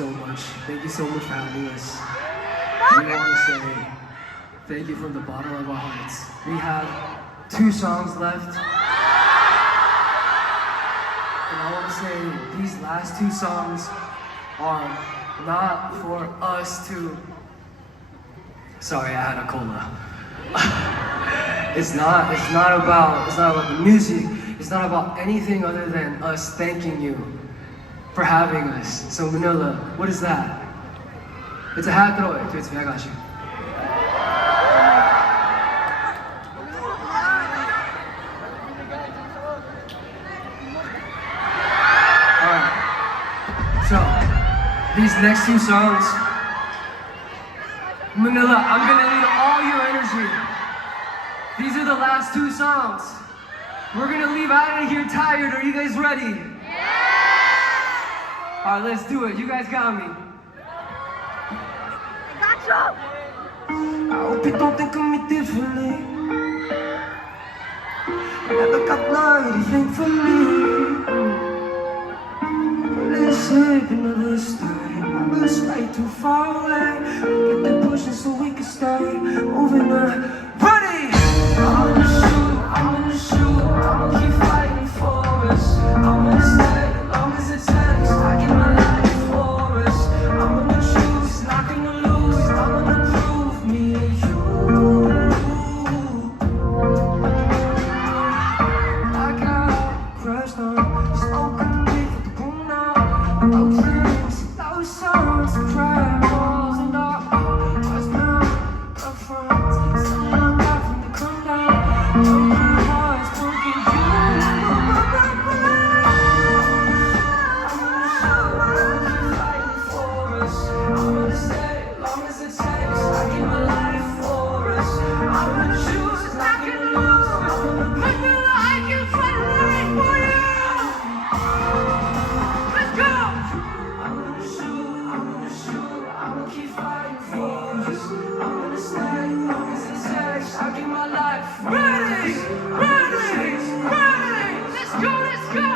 so much. Thank you so much for having us. We want to say thank you from the bottom of our hearts. We have 2 songs left. And I want to say these last 2 songs are not for us to... Sorry, I had a cola. It's not about the music. It's not about anything other than us thanking you for having us. So Manila, what is that? It's a hat throw. I got you. Alright. So, these next 2 songs, Manila, I'm gonna need all your energy. These are the last 2 songs. We're gonna leave out of here tired. Are you guys ready? Yeah! Alright, let's do it. You guys got me. I hope you don't think of me differently. I never got anything for me. Let's sleep another stay. I'm stay too far away. Get the pushing so we can stay moving on. Ready? I'm gonna shoot, I'ma keep fighting for us. I'm gonna stay as long as it takes. I give my life for us. I'm gonna choose, not gonna lose. I'm gonna prove me you. I got crashed on, smoking weed with the moon out. Those things, those songs, cry walls and dark. Just now, girlfriends, someone I got from the come down. Broken hearts, broken you. I'm gonna show, I'm gonna keep fighting for us. I'm gonna stay as long as it takes. I give my life for us. I'm gonna choose, not gonna lose. I'm gonna Manila, I can fight right for you. Let's go. I'm gonna shoot, I'm gonna keep fighting for us. I'm gonna stay as long as it takes. I give my life. Ready, ready, ready. Let's go, let's go.